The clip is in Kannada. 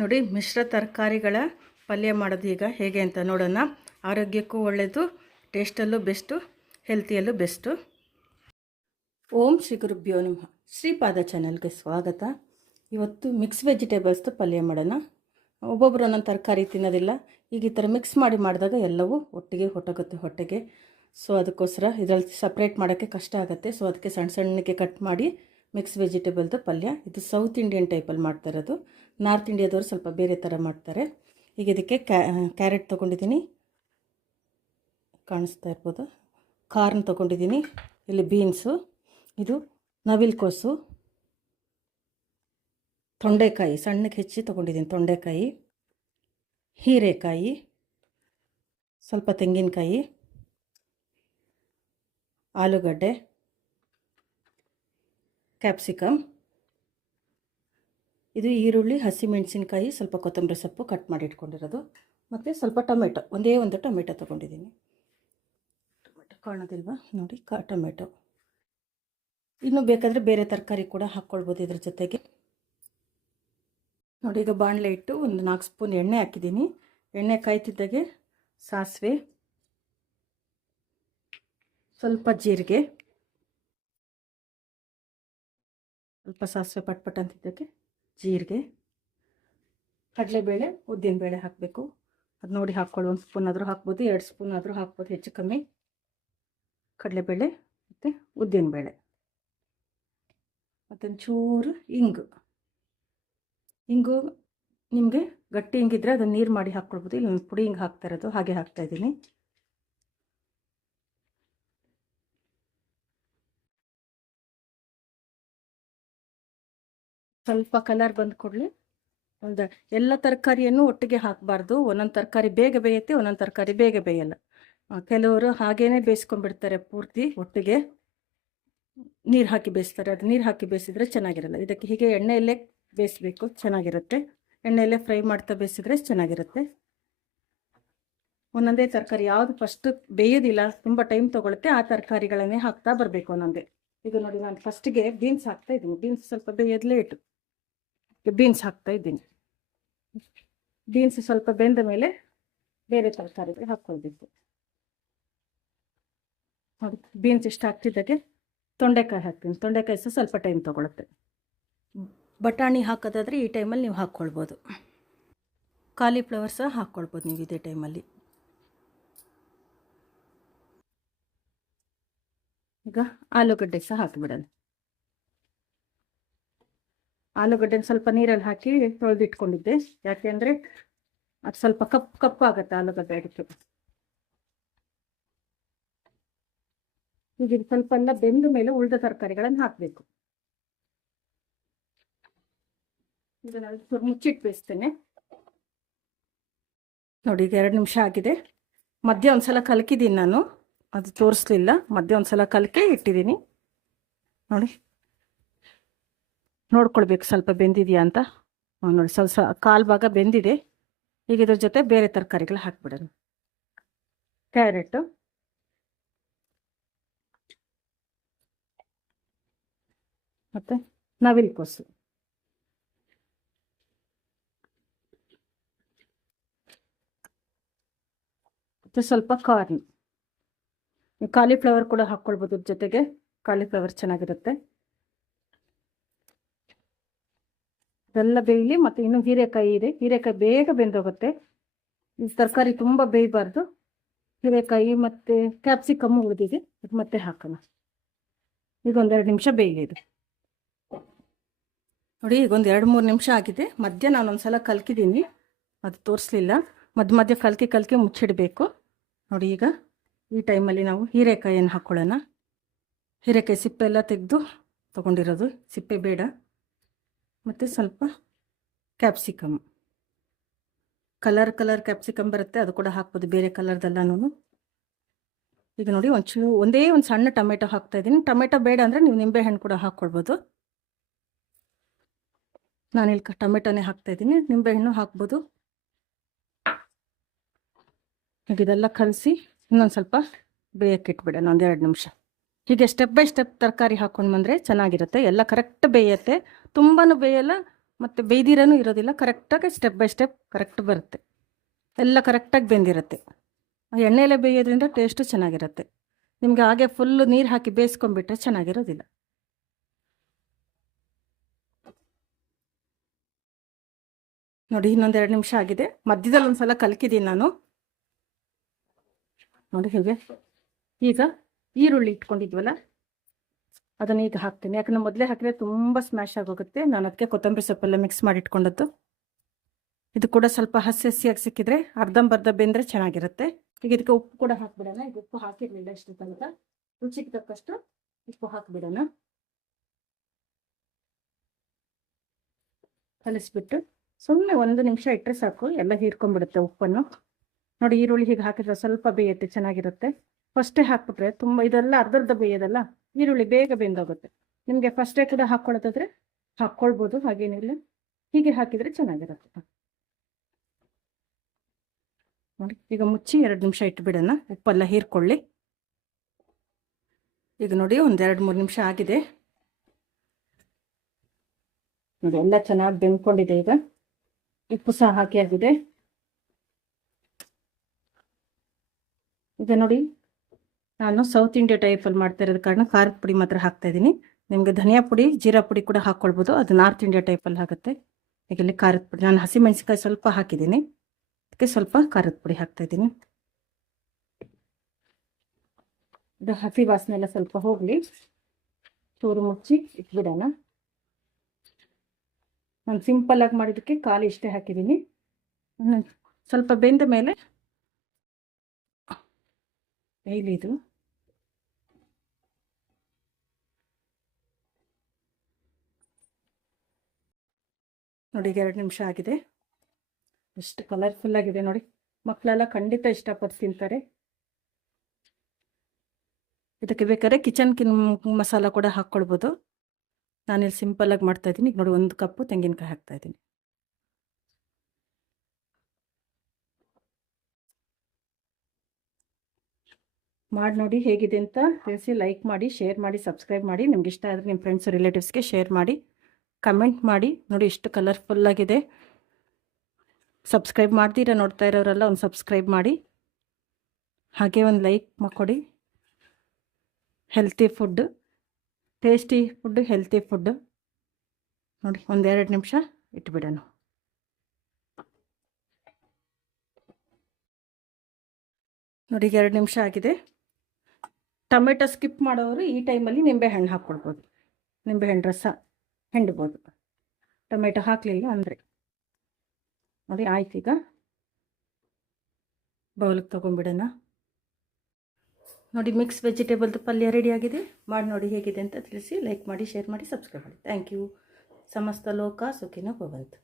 ನೋಡಿ, ಮಿಶ್ರ ತರಕಾರಿಗಳ ಪಲ್ಯ ಮಾಡೋದು ಈಗ ಹೇಗೆ ಅಂತ ನೋಡೋಣ. ಆರೋಗ್ಯಕ್ಕೂ ಒಳ್ಳೆಯದು ಟೇಸ್ಟಲ್ಲೂ ಬೆಸ್ಟು, ಹೆಲ್ತಿಯಲ್ಲೂ ಬೆಸ್ಟು. ಓಂ ಶ್ರೀ ಗುರುಭ್ಯೋ ನಮಃ. ಶ್ರೀಪಾದ ಚಾನಲ್ಗೆ ಸ್ವಾಗತ. ಇವತ್ತು ಮಿಕ್ಸ್ ವೆಜಿಟೇಬಲ್ಸ್ದು ಪಲ್ಯ ಮಾಡೋಣ. ಒಬ್ಬೊಬ್ಬರು ಒಂದೊಂದು ತರಕಾರಿ ತಿನ್ನೋದಿಲ್ಲ. ಈಗ ಈ ಥರ ಮಿಕ್ಸ್ ಮಾಡಿ ಮಾಡಿದಾಗ ಎಲ್ಲವೂ ಒಟ್ಟಿಗೆ ಹೊಟ್ಟೋಗುತ್ತೆ ಹೊಟ್ಟೆಗೆ. ಸೊ ಅದಕ್ಕೋಸ್ಕರ ಇದರಲ್ಲಿ ಸಪ್ರೇಟ್ ಮಾಡೋಕ್ಕೆ ಕಷ್ಟ ಆಗುತ್ತೆ. ಸೊ ಅದಕ್ಕೆ ಸಣ್ಣ ಸಣ್ಣಕ್ಕೆ ಕಟ್ ಮಾಡಿ ಮಿಕ್ಸ್ ವೆಜಿಟೇಬಲ್ದು ಪಲ್ಯ. ಇದು ಸೌತ್ ಇಂಡಿಯನ್ ಟೈಪಲ್ಲಿ ಮಾಡ್ತಾ ಇರೋದು. ನಾರ್ತ್ ಇಂಡಿಯಾದವರು ಸ್ವಲ್ಪ ಬೇರೆ ಥರ ಮಾಡ್ತಾರೆ. ಈಗ ಇದಕ್ಕೆ ಕ್ಯಾರೆಟ್ ತೊಗೊಂಡಿದ್ದೀನಿ. ಕಾಣಿಸ್ತಾ ಇರ್ಬೋದು. ಕಾರ್ನ್ ತೊಗೊಂಡಿದ್ದೀನಿ. ಇಲ್ಲಿ ಬೀನ್ಸು. ಇದು ನವಿಲ್ಕೋಸು ತೊಂಡೆಕಾಯಿ ಸಣ್ಣಕ್ಕೆ ಹೆಚ್ಚಿ ತೊಗೊಂಡಿದ್ದೀನಿ ತೊಂಡೆಕಾಯಿ. ಹೀರೆಕಾಯಿ. ಸ್ವಲ್ಪ ತೆಂಗಿನಕಾಯಿ. ಆಲೂಗಡ್ಡೆ. ಕ್ಯಾಪ್ಸಿಕಮ್. ಇದು ಈರುಳ್ಳಿ ಹಸಿಮೆಣಸಿನ್ಕಾಯಿ ಸ್ವಲ್ಪ ಕೊತ್ತಂಬರಿ ಸೊಪ್ಪು ಕಟ್ ಮಾಡಿ ಇಟ್ಕೊಂಡಿರೋದು. ಮತ್ತು ಸ್ವಲ್ಪ ಟೊಮೆಟೊ, ಒಂದೇ ಒಂದು ಟೊಮೆಟೊ ತೊಗೊಂಡಿದ್ದೀನಿ. ಟೊಮೆಟೊ ಕಾಣೋದಿಲ್ವಾ? ನೋಡಿ, ಕಾ, ಟೊಮೆಟೊ. ಇನ್ನು ಬೇಕಾದರೆ ಬೇರೆ ತರಕಾರಿ ಕೂಡ ಹಾಕ್ಕೊಳ್ಬೋದು ಇದ್ರ ಜೊತೆಗೆ. ನೋಡಿ, ಈಗ ಬಾಣಲೆ ಇಟ್ಟು ಒಂದು ನಾಲ್ಕು ಸ್ಪೂನ್ ಎಣ್ಣೆ ಹಾಕಿದ್ದೀನಿ. ಎಣ್ಣೆ ಕಾಯ್ತಿದ್ದಾಗೆ ಸಾಸಿವೆ, ಸ್ವಲ್ಪ ಜೀರಿಗೆ, ಸ್ವಲ್ಪ ಸಾಸಿವೆ ಪಟ್ಪಟ್ ಅಂತಿದ್ದಕ್ಕೆ ಜೀರಿಗೆ, ಕಡಲೆಬೇಳೆ, ಉದ್ದಿನಬೇಳೆ ಹಾಕಬೇಕು. ಅದು ನೋಡಿ ಹಾಕ್ಕೊಳ್ಳಿ. ಒಂದು ಸ್ಪೂನ್ ಆದರೂ ಹಾಕ್ಬೋದು, ಎರಡು ಸ್ಪೂನ್ ಆದರೂ ಹಾಕ್ಬೋದು, ಹೆಚ್ಚು ಕಮ್ಮಿ. ಕಡಲೆಬೇಳೆ ಮತ್ತು ಉದ್ದಿನಬೇಳೆ. ಮತ್ತೊಂದು ಚೂರು ಇಂಗು. ಇಂಗು ನಿಮಗೆ ಗಟ್ಟಿ ಹಿಂಗಿದ್ರೆ ಅದನ್ನು ನೀರು ಮಾಡಿ ಹಾಕ್ಕೊಳ್ಬೋದು. ಇಲ್ಲಿ ಪುಡಿ ಹಿಂಗೆ ಹಾಕ್ತಾ ಇರೋದು, ಹಾಗೆ ಹಾಕ್ತಾ ಸ್ವಲ್ಪ ಕಲರ್ ಬಂದು ಕೊಡಲಿ. ಒಂದು ಎಲ್ಲ ತರಕಾರಿಯನ್ನು ಒಟ್ಟಿಗೆ ಹಾಕಬಾರ್ದು. ಒಂದೊಂದು ತರಕಾರಿ ಬೇಗ ಬೇಯುತ್ತೆ, ಒಂದೊಂದು ತರಕಾರಿ ಬೇಗ ಬೇಯಲ್ಲ. ಕೆಲವರು ಹಾಗೇನೆ ಬೇಯಿಸ್ಕೊಂಡ್ಬಿಡ್ತಾರೆ ಪೂರ್ತಿ ಒಟ್ಟಿಗೆ. ನೀರು ಹಾಕಿ ಬೇಯಿಸ್ತಾರೆ. ಅದು ನೀರು ಹಾಕಿ ಬೇಯಿಸಿದ್ರೆ ಚೆನ್ನಾಗಿರಲ್ಲ. ಇದಕ್ಕೆ ಹೀಗೆ ಎಣ್ಣೆಯಲ್ಲೇ ಬೇಯಿಸ್ಬೇಕು, ಚೆನ್ನಾಗಿರುತ್ತೆ. ಎಣ್ಣೆಯಲ್ಲೇ ಫ್ರೈ ಮಾಡ್ತಾ ಬೇಯಿಸಿದ್ರೆ ಚೆನ್ನಾಗಿರುತ್ತೆ. ಒಂದೊಂದೇ ತರಕಾರಿ ಯಾವುದು ಫಸ್ಟ್ ಬೇಯೋದಿಲ್ಲ, ತುಂಬ ಟೈಮ್ ತೊಗೊಳುತ್ತೆ, ಆ ತರಕಾರಿಗಳನ್ನೇ ಹಾಕ್ತಾ ಬರಬೇಕು ಒಂದೊಂದೇ. ಈಗ ನೋಡಿ, ನಾನು ಫಸ್ಟಿಗೆ ಬೀನ್ಸ್ ಹಾಕ್ತಾ ಇದ್ದೀನಿ. ಬೀನ್ಸ್ ಸ್ವಲ್ಪ ಬೇಯೋದು ಲೇಟು ಬೀನ್ಸ್ ಹಾಕ್ತಾ ಇದ್ದೀನಿ. ಬೀನ್ಸ್ ಸ್ವಲ್ಪ ಬೆಂದ ಮೇಲೆ ಬೇರೆ ತರಕಾರಿಗಳು ಹಾಕ್ಕೊಳ್ಬೇಕು. ನೋಡಿ ಬೀನ್ಸ್ ಇಷ್ಟು ಹಾಕ್ತಿದ್ದಾಗೆ ತೊಂಡೆಕಾಯಿ ಹಾಕ್ತೀನಿ. ತೊಂಡೆಕಾಯಿ ಸಹ ಸ್ವಲ್ಪ ಟೈಮ್ ತೊಗೊಳುತ್ತೆ. ಬಟಾಣಿ ಹಾಕೋದಾದರೆ ಈ ಟೈಮಲ್ಲಿ ನೀವು ಹಾಕ್ಕೊಳ್ಬೋದು. ಕಾಲಿಫ್ಲವರ್ ಸಹ ಹಾಕ್ಕೊಳ್ಬೋದು ನೀವು ಇದೇ ಟೈಮಲ್ಲಿ. ಈಗ ಆಲೂಗಡ್ಡೆ ಸಹ ಹಾಕಿಬಿಡೋಣ. ಆಲೂಗಡ್ಡೆನ ಸ್ವಲ್ಪ ನೀರಲ್ಲಿ ಹಾಕಿ ತೊಳೆದಿಟ್ಕೊಂಡಿದ್ದೆ. ಯಾಕೆಂದರೆ ಅದು ಸ್ವಲ್ಪ ಕಪ್ಪು ಆಗುತ್ತೆ ಆಲೂಗಡ್ಡೆ ಅಡಿಕೆ. ಈಗ ಸ್ವಲ್ಪ ಎಲ್ಲ ಬೆಂದ ಮೇಲೆ ಉಳಿದ ತರಕಾರಿಗಳನ್ನು ಹಾಕಬೇಕು. ಮುಚ್ಚಿಟ್ಬೇಸ್ತೇನೆ ಮುಚ್ಚಿಟ್ಟು ನೋಡಿ, ಈಗ ಎರಡು ನಿಮಿಷ ಆಗಿದೆ. ಮಧ್ಯ ಒಂದ್ಸಲ ಕಲಕಿದ್ದೀನಿ ನಾನು. ಅದು ತೋರಿಸ್ಲಿಲ್ಲ. ಮಧ್ಯ ಒಂದ್ಸಲ ಕಲಕೇ ಇಟ್ಟಿದ್ದೀನಿ ನೋಡಿ. ನೋಡ್ಕೊಳ್ಬೇಕು, ಸ್ವಲ್ಪ ಬೆಂದಿದೆಯಾ ಅಂತ. ನೋಡಿ, ಸ್ವಲ್ಪ ಕಾಲು ಭಾಗ ಬೆಂದಿದೆ. ಈಗ ಇದ್ರ ಜೊತೆ ಬೇರೆ ತರಕಾರಿಗಳು ಹಾಕ್ಬಿಡೋಣ. ಕ್ಯಾರೆಟು ಮತ್ತು ನವಿಲ್ಕೋಸು ಮತ್ತು ಸ್ವಲ್ಪ ಕಾರ್ನ್ ಕಾಲಿಫ್ಲವರ್ ಕೂಡ ಹಾಕ್ಕೊಳ್ಬೋದು ಜೊತೆಗೆ. ಕಾಲಿಫ್ಲವರ್ ಚೆನ್ನಾಗಿರುತ್ತೆ. ಇದೆಲ್ಲ ಬೇಯಲಿ ಮತ್ತು ಇನ್ನು ಹೀರೆಕಾಯಿ ಇದೆ. ಹೀರೆಕಾಯಿ ಬೇಗ ಬೆಂದೋಗುತ್ತೆ. ಈ ತರಕಾರಿ ತುಂಬ ಬೇಯಬಾರ್ದು. ಹೀರೆಕಾಯಿ ಮತ್ತು ಕ್ಯಾಪ್ಸಿಕಮ್ ಉಳಿದಿದೆ. ಅದು ಮತ್ತೆ ಹಾಕೋಣ. ಈಗ ಒಂದೆರಡು ನಿಮಿಷ ಬೇಯಲಿ ಇದು ನೋಡಿ, ಈಗ ಒಂದು ಎರಡು ಮೂರು ನಿಮಿಷ ಆಗಿದೆ. ಮಧ್ಯ ನಾನು ಸಲ ಕಲ್ಕಿದ್ದೀನಿ. ಅದು ತೋರಿಸ್ಲಿಲ್ಲ. ಮಧ್ಯ ಮಧ್ಯ ಕಲ್ಕಿ ಕಲ್ಕಿ ಮುಚ್ಚಿಡಬೇಕು. ನೋಡಿ, ಈಗ ಈ ಟೈಮಲ್ಲಿ ನಾವು ಹೀರೆಕಾಯಿಯನ್ನು ಹಾಕ್ಕೊಳ್ಳೋಣ ಹೀರೆಕಾಯಿ ಸಿಪ್ಪೆ ಎಲ್ಲ ತೆಗೆದು ತೊಗೊಂಡಿರೋದು. ಸಿಪ್ಪೆ ಬೇಡ. ಮತ್ತು ಸ್ವಲ್ಪ ಕ್ಯಾಪ್ಸಿಕಮ್ ಕಲರ್ ಕಲರ್ ಕ್ಯಾಪ್ಸಿಕಮ್ ಬರುತ್ತೆ, ಅದು ಕೂಡ ಹಾಕ್ಬೋದು, ಬೇರೆ ಕಲರ್ದೆಲ್ಲನೂ ಈಗ ನೋಡಿ, ಒಂಚೂರು, ಒಂದೇ ಒಂದು ಸಣ್ಣ ಟೊಮೆಟೊ ಹಾಕ್ತಾ ಇದ್ದೀನಿ. ಟೊಮೆಟೊ ಬೇಡ ಅಂದರೆ ನೀವು ನಿಂಬೆಹಣ್ಣು ಕೂಡ ಹಾಕ್ಕೊಳ್ಬೋದು ನಾನಿಲ್ಲಿ ಟೊಮೆಟೊನೇ ಹಾಕ್ತಾ ಇದ್ದೀನಿ. ನಿಂಬೆಹಣ್ಣು ಹಾಕ್ಬೋದು. ಈಗ ಇದೆಲ್ಲ ಕಲಸಿ, ಇನ್ನೊಂದು ಸ್ವಲ್ಪ ಬೇಯಕ್ಕೆ ಇಟ್ಬಿಡೋಣ ಒಂದೆರಡು ನಿಮಿಷ. ಹೀಗೆ ಸ್ಟೆಪ್ ಬೈ ಸ್ಟೆಪ್ ತರಕಾರಿ ಹಾಕ್ಕೊಂಡು ಬಂದರೆ ಚೆನ್ನಾಗಿರುತ್ತೆ. ಎಲ್ಲ ಕರೆಕ್ಟ್ ಬೇಯುತ್ತೆ. ತುಂಬಾ ಬೇಯಲ್ಲ, ಮತ್ತು ಬೇಯ್ದಿರನೂ ಇರೋದಿಲ್ಲ. ಕರೆಕ್ಟಾಗಿ ಸ್ಟೆಪ್ ಬೈ ಸ್ಟೆಪ್ ಕರೆಕ್ಟ್ ಬರುತ್ತೆ. ಎಲ್ಲ ಕರೆಕ್ಟಾಗಿ ಬೆಂದಿರುತ್ತೆ. ಎಣ್ಣೆಲೆ ಬೇಯೋದ್ರಿಂದ ಟೇಸ್ಟು ಚೆನ್ನಾಗಿರುತ್ತೆ. ನಿಮಗೆ ಹಾಗೆ ಫುಲ್ಲು ನೀರು ಹಾಕಿ ಬೇಯಿಸ್ಕೊಂಡ್ಬಿಟ್ರೆ ಚೆನ್ನಾಗಿರೋದಿಲ್ಲ. ನೋಡಿ ಇನ್ನೊಂದೆರಡು ನಿಮಿಷ ಆಗಿದೆ. ಮಧ್ಯದಲ್ಲಿ ಒಂದು ಸಲ ಕಲ್ಕಿದ್ದೀನಿ ನಾನು. ನೋಡಿ ಹೀಗೆ. ಈಗ ಈರುಳ್ಳಿ ಇಟ್ಕೊಂಡಿದ್ವಲ್ಲ, ಅದನ್ನು ಈಗ ಹಾಕ್ತೀನಿ. ಯಾಕಂದ್ರೆ ಮೊದಲೇ ಹಾಕಿದ್ರೆ ತುಂಬ ಸ್ಮ್ಯಾಶ್ ಆಗೋಗುತ್ತೆ. ನಾನು ಅದಕ್ಕೆ ಕೊತ್ತಂಬರಿ ಸೊಪ್ಪೆಲ್ಲ ಮಿಕ್ಸ್ ಮಾಡಿ ಇಟ್ಕೊಂಡದ್ದು. ಇದು ಕೂಡ ಸ್ವಲ್ಪ ಹಸಿ ಹಸಿಯಾಗಿ ಸಿಕ್ಕಿದ್ರೆ ಅರ್ಧಂಬರ್ಧ ಬೆಂದರೆ ಚೆನ್ನಾಗಿರುತ್ತೆ. ಈಗ ಇದಕ್ಕೆ ಉಪ್ಪು ಕೂಡ ಹಾಕ್ಬಿಡೋಣ. ಈಗ ಉಪ್ಪು ಹಾಕಿರಲಿಲ್ಲ ಇಷ್ಟು ತನಕ. ರುಚಿಗೆ ತಕ್ಕಷ್ಟು ಉಪ್ಪು ಹಾಕಿಬಿಡೋಣ. ಕಲಿಸ್ಬಿಟ್ಟು ಸುಮ್ಮನೆ ಒಂದು ನಿಮಿಷ ಇಟ್ಟರೆ ಸಾಕು. ಎಲ್ಲ ಹೀರ್ಕೊಂಡ್ಬಿಡುತ್ತೆ ಉಪ್ಪನ್ನು. ನೋಡಿ ಈರುಳ್ಳಿ ಹೀಗೆ ಹಾಕಿದ್ರೆ ಸ್ವಲ್ಪ ಬೇಯುತ್ತೆ, ಚೆನ್ನಾಗಿರುತ್ತೆ. ಫಸ್ಟೇ ಹಾಕ್ಬಿಟ್ರೆ ತುಂಬ ಇದೆಲ್ಲ ಅರ್ಧರ್ಧ ಬೇಯೋದಲ್ಲ? ಈರುಳ್ಳಿ ಬೇಗ ಬೆಂದೋಗುತ್ತೆ. ನಿಮಗೆ ಫಸ್ಟೇ ಕೂಡ ಹಾಕ್ಕೊಳ್ಳೋದಾದ್ರೆ ಹಾಕ್ಕೊಳ್ಬೋದು ಹಾಗೇನಿಲ್ಲ ಹೀಗೆ ಹಾಕಿದರೆ ಚೆನ್ನಾಗಿರುತ್ತೆ. ನೋಡಿ, ಈಗ ಮುಚ್ಚಿ ಎರಡು ನಿಮಿಷ ಇಟ್ಬಿಡೋಣ. ಉಪ್ಪೆಲ್ಲ ಹೀರ್ಕೊಳ್ಳಿ. ಈಗ ನೋಡಿ, ಒಂದು ಎರಡು ಮೂರು ನಿಮಿಷ ಆಗಿದೆ. ನೋಡಿ, ಎಲ್ಲ ಚೆನ್ನಾಗಿ ಬೆಂದ್ಕೊಂಡಿದೆ ಈಗ. ಉಪ್ಪು ಸಹ ಹಾಕಿ ಆಗಿದೆ. ಈಗ ನೋಡಿ ನಾನು ಸೌತ್ ಇಂಡಿಯಾ ಟೈಪಲ್ಲಿ ಮಾಡ್ತಾ ಇರೋದ ಕಾರಣ ಖಾರದ ಪುಡಿ ಮಾತ್ರ ಹಾಕ್ತಾ ಇದ್ದೀನಿ. ನಿಮಗೆ ಧನಿಯಾ ಪುಡಿ, ಜೀರಾ ಪುಡಿ ಕೂಡ ಹಾಕ್ಕೊಳ್ಬೋದು. ಅದು ನಾರ್ತ್ ಇಂಡಿಯಾ ಟೈಪಲ್ಲಿ ಆಗುತ್ತೆ. ಈಗ ಖಾರದ ಪುಡಿ, ನಾನು ಹಸಿಮೆಣಸಿನ್ಕಾಯಿ ಸ್ವಲ್ಪ ಹಾಕಿದ್ದೀನಿ. ಅದಕ್ಕೆ ಸ್ವಲ್ಪ ಖಾರದ ಪುಡಿ ಹಾಕ್ತಾ ಇದ್ದೀನಿ. ಇದು ಹಸಿ ವಾಸನೆ ಎಲ್ಲ ಸ್ವಲ್ಪ ಹೋಗಲಿ. ಚೂರು ಮುಚ್ಚಿ ಇಟ್ಬಿಡೋಣ. ನಾನು ಸಿಂಪಲ್ಲಾಗಿ ಮಾಡಿದ್ದಕ್ಕೆ ಖಾಲಿ ಇಷ್ಟೇ ಹಾಕಿದ್ದೀನಿ. ಸ್ವಲ್ಪ ಬೆಂದ ಮೇಲೆ ಇದು ನೋಡಿ ಈಗ ಎರಡು ನಿಮಿಷ ಆಗಿದೆ. ಎಷ್ಟು ಕಲರ್ಫುಲ್ ಆಗಿದೆ ನೋಡಿ. ಮಕ್ಕಳೆಲ್ಲ ಖಂಡಿತ ಇಷ್ಟಪಟ್ಟು ತಿಂತಾರೆ. ಇದಕ್ಕೆ ಬೇಕಾದ್ರೆ ಕಿಚನ್ ಕಿನ್ ಮಸಾಲ ಕೂಡ ಹಾಕ್ಕೊಳ್ಬೋದು. ನಾನಿಲ್ಲಿ ಸಿಂಪಲ್ಲಾಗಿ ಮಾಡ್ತಾ ಇದ್ದೀನಿ. ಈಗ ನೋಡಿ ಒಂದು ಕಪ್ಪು ತೆಂಗಿನಕಾಯಿ ಹಾಕ್ತಾ ಇದ್ದೀನಿ. ಮಾಡಿ ನೋಡಿ ಹೇಗಿದೆ ಅಂತ ತಿಳಿಸಿ ಲೈಕ್ ಮಾಡಿ ಶೇರ್ ಮಾಡಿ ಸಬ್ಸ್ಕ್ರೈಬ್ ಮಾಡಿ. ನಿಮ್ಗೆ ಇಷ್ಟ ಆದರೆ ನಿಮ್ಮ ಫ್ರೆಂಡ್ಸ್ ರಿಲೇಟಿವ್ಸ್ಗೆ ಶೇರ್ ಮಾಡಿ. ಕಮೆಂಟ್ ಮಾಡಿ. ನೋಡಿ ಎಷ್ಟು ಕಲರ್ಫುಲ್ಲಾಗಿದೆ ಸಬ್ಸ್ಕ್ರೈಬ್ ಮಾಡ್ತೀರಾ ನೋಡ್ತಾ ಇರೋರೆಲ್ಲ ಒಂದು ಸಬ್ಸ್ಕ್ರೈಬ್ ಮಾಡಿ. ಹಾಗೆ ಒಂದು ಲೈಕ್ ಮಾಡಿಕೊಡಿ healthy food tasty food healthy food ನೋಡಿ ಒಂದೆರಡು ನಿಮಿಷ ಇಟ್ಬಿಡೋಣ. ನೋಡಿ ಎರಡು ನಿಮಿಷ ಆಗಿದೆ. ಟೊಮೆಟೊ ಸ್ಕಿಪ್ ಮಾಡೋರು ಈ ಟೈಮಲ್ಲಿ ನಿಂಬೆಹಣ್ಣು ಹಾಕ್ಕೊಳ್ಬೋದು ನಿಂಬೆಹಣ್ಣು ರಸ. ಹಿಂಡ್ಬೋದು. ಟೊಮೆಟೊ ಹಾಕಲಿಲ್ಲ ಅಂದರೆ. ನೋಡಿ ಆಯ್ತು ಈಗ. ಬೌಲಿಗೆ ತೊಗೊಂಬಿಡೋಣ ನೋಡಿ ಮಿಕ್ಸ್ ವೆಜಿಟೇಬಲ್ದು ಪಲ್ಯ ರೆಡಿಯಾಗಿದೆ ಮಾಡಿ ನೋಡಿ ಹೇಗಿದೆ ಅಂತ ತಿಳಿಸಿ ಲೈಕ್ ಮಾಡಿ ಶೇರ್ ಮಾಡಿ ಸಬ್ಸ್ಕ್ರೈಬ್ ಮಾಡಿ. ಥ್ಯಾಂಕ್ ಯು ಸಮಸ್ತ ಲೋಕ ಸುಖಿನ ಭವಂತು.